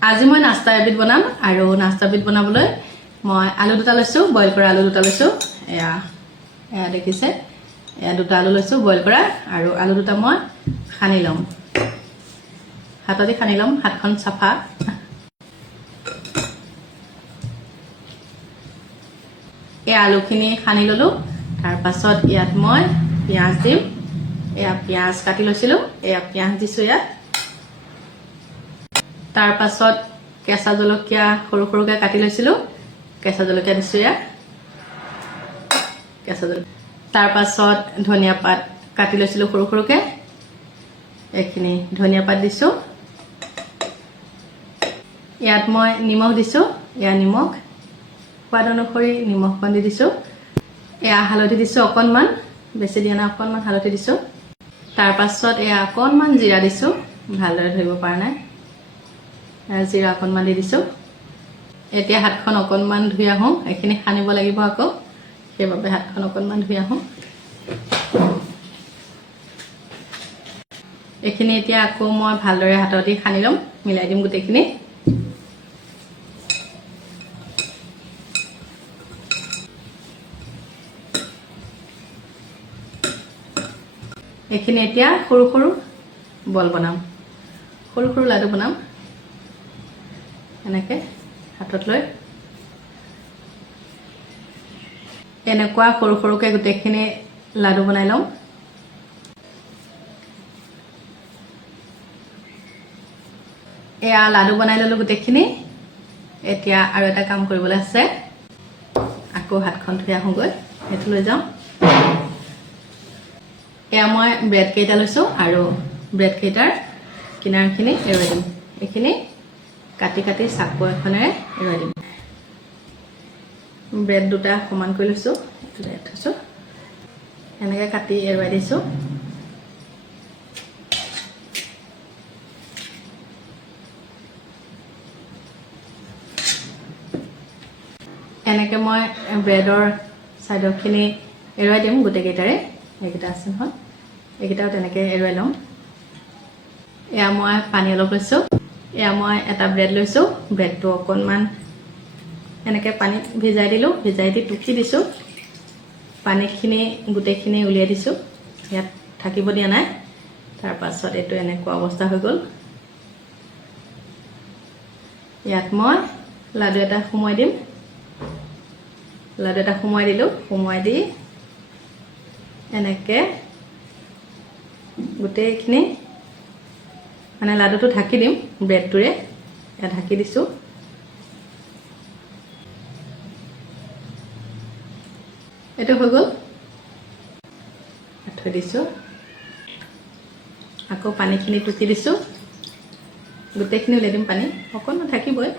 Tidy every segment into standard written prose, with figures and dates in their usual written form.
আজি মই নাস্তা এবিধ বনাম আৰু নাস্তাবিধ বনাবলৈ মই আলু দুটা লৈছো বইল কৰা আলু দুটা লৈছো এয়া এয়া দেখিছে এয়া দুটা আলু লৈছো বইল কৰা আৰু আলু দুটা মই খানি লম হাততে খানি লম হাতখন সাফা এই আলুখিনি খানি ললো তাৰ পাছত ইয়াত মই পিয়াজ দিম এয়া পিয়াজ কাটি লৈছিলো এয়া পিয়াজ দিছো ইয়াত তাৰ পাছত কেঁচা জলকীয়া সৰু সৰুকৈ কাটি লৈছিলো কেঁচা জলকীয়া দিছো ইয়াত কেঁচা জলকীয়া তাৰ পাছত ধনিয়া পাত কাটি লৈছিলো সৰু সৰুকৈ এইখিনি ধনিয়া পাত দিছো ইয়াত মই নিমখ দিছো এয়া নিমখ সোৱাদ অনুসৰি নিমখ কণ দি দিছো এয়া হালধি দিছো অকণমান বেছি দিয়া নাই অকণমান হালধি দিছো তাৰ পাছত এয়া অকণমান জিৰা দিছো ভালদৰে ধৰিব পৰা নাই জিৰা অকণমান দি দিছো এতিয়া হাতখন অকণমান ধুই আহোঁ এইখিনি সানিব লাগিব আকৌ সেইবাবে হাতখন অকণমান ধুই আহোঁ এইখিনি এতিয়া আকৌ মই ভালদৰে হাততে সানি ল'ম মিলাই দিম গোটেইখিনি এইখিনি এতিয়া সৰু সৰু বল বনাম সৰু সৰু লাডু বনাম এনেকৈ হাতত লৈ এনেকুৱা সৰু সৰুকৈ গোটেইখিনি লাডু বনাই লওঁ এয়া লাডু বনাই ললো গোটেইখিনি এতিয়া আৰু এটা কাম কৰিবলৈ আছে আকৌ হাতখন ধুই আহোঁগৈ সেইটো লৈ যাওঁ এয়া মই ব্ৰেড কেইটা লৈছো আৰু ব্ৰেড কেইটাৰ কিনাৰখিনি এৰুৱাই দিম এইখিনি কাটি কাটি চাকু এখনেৰে এৰুৱাই দিম ব্ৰেড দুটা সমান কৰি লৈছো থৈছো এনেকৈ কাটি এৰুৱাই দিছো এনেকৈ মই ব্ৰেডৰ চাইডৰখিনি এৰুৱাই দিম গোটেইকেইটাৰে এইকেইটা আছে নহয় এইকেইটাও তেনেকৈ এৰুৱাই ল'ম এয়া মই পানী অলপ লৈছোঁ এয়া মই এটা ব্ৰেড লৈছোঁ ব্ৰেডটো অকণমান এনেকৈ পানীত ভিজাই দিলোঁ ভিজাই দি টুকি দিছোঁ পানীখিনি গোটেইখিনি উলিয়াই দিছোঁ ইয়াত থাকিব দিয়া নাই তাৰ পাছত এইটো এনেকুৱা অৱস্থা হৈ গ'ল ইয়াত মই লাডু এটা সোমোৱাই দিম লাডু এটা সোমোৱাই দিলোঁ সোমোৱাই দি এনেকৈ গোটেইখিনি মানে লাডুটো ঢাকি দিম ব্ৰেডটোৰে ইয়াত ঢাকি দিছোঁ এইটো হৈ গ'ল থৈ দিছোঁ আকৌ পানীখিনি টুকি দিছোঁ গোটেইখিনি উলিয়াই দিম পানী অকণমান থাকিবই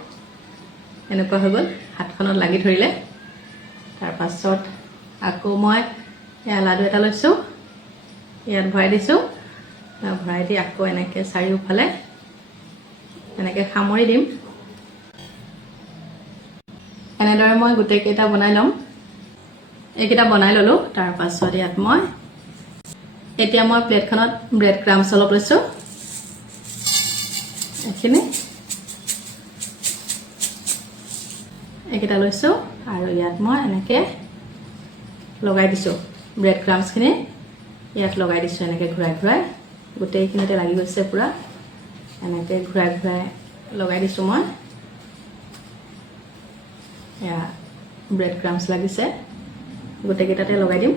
এনেকুৱা হৈ গ'ল হাতখনত লাগি ধৰিলে তাৰ পাছত আকৌ মই এয়া লাডু এটা লৈছোঁ ইয়াত ভৰাই দিছোঁ ভৰাই দি আকৌ এনেকৈ চাৰিওফালে এনেকৈ সামৰি দিম এনেদৰে মই গোটেইকেইটা বনাই ল'ম এইকেইটা বনাই ল'লোঁ তাৰ পাছত ইয়াত মই এতিয়া মই প্লেটখনত ব্ৰেড ক্ৰাম্বছ অলপ লৈছোঁ এইকেইটা লৈছোঁ আৰু ইয়াত মই এনেকৈ লগাই দিছোঁ ব্ৰেড ক্ৰাম্বছখিনি ইয়াত লগাই দিছোঁ এনেকৈ ঘূৰাই ঘূৰাই গোটেইখিনিতে লাগি গৈছে পুৰা এনেকৈ ঘূৰাই ঘূৰাই লগাই দিছোঁ মই এয়া ব্ৰেড ক্ৰাম্বছ লাগিছে গোটেইকেইটাতে লগাই দিম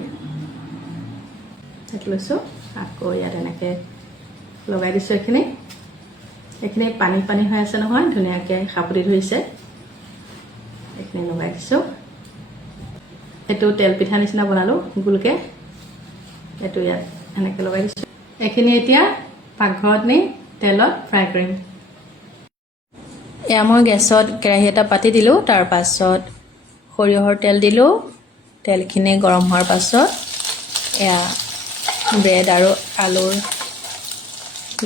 সেইটো লৈছোঁ আকৌ ইয়াত এনেকৈ লগাই দিছোঁ এইখিনি পানী পানী হৈ আছে নহয় ধুনীয়াকৈ সাপতি ধৰিছে এইখিনি লগাই দিছোঁ এইটো তেল পিঠা নিচিনা বনালোঁ গোলকৈ এইটো ইয়াত এনেকৈ লগাই দিছোঁ এইখিনি এতিয়া পাকঘৰত নি তেলত ফ্ৰাই কৰিম এয়া মই গেছত কেৰাহী এটা পাতি দিলোঁ তাৰ পাছত সৰিয়হৰ তেল দিলোঁ তেলখিনি গৰম হোৱাৰ পাছত এয়া ব্ৰেড আৰু আলুৰ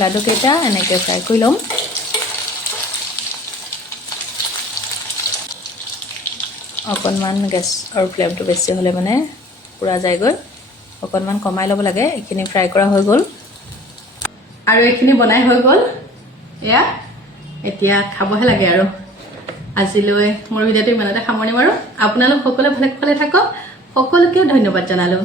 লাডুকেইটা এনেকৈ ফ্ৰাই কৰি ল'ম অকণমান গেছৰ ফ্লেমটো বেছি হ'লে মানে পুৰা যায়গৈ অকণমান কমাই ল'ব লাগে এইখিনি ফ্ৰাই কৰা হৈ গ'ল আৰু এইখিনি বনাই হৈ গ'ল এয়া এতিয়া খাবহে লাগে আৰু আজিলৈ মোৰ ভিডিঅ'টো ইমানতে সামৰণি মাৰো আপোনালোক সকলোৱে ভালে থাকক সকলোকে ধন্যবাদ জনালো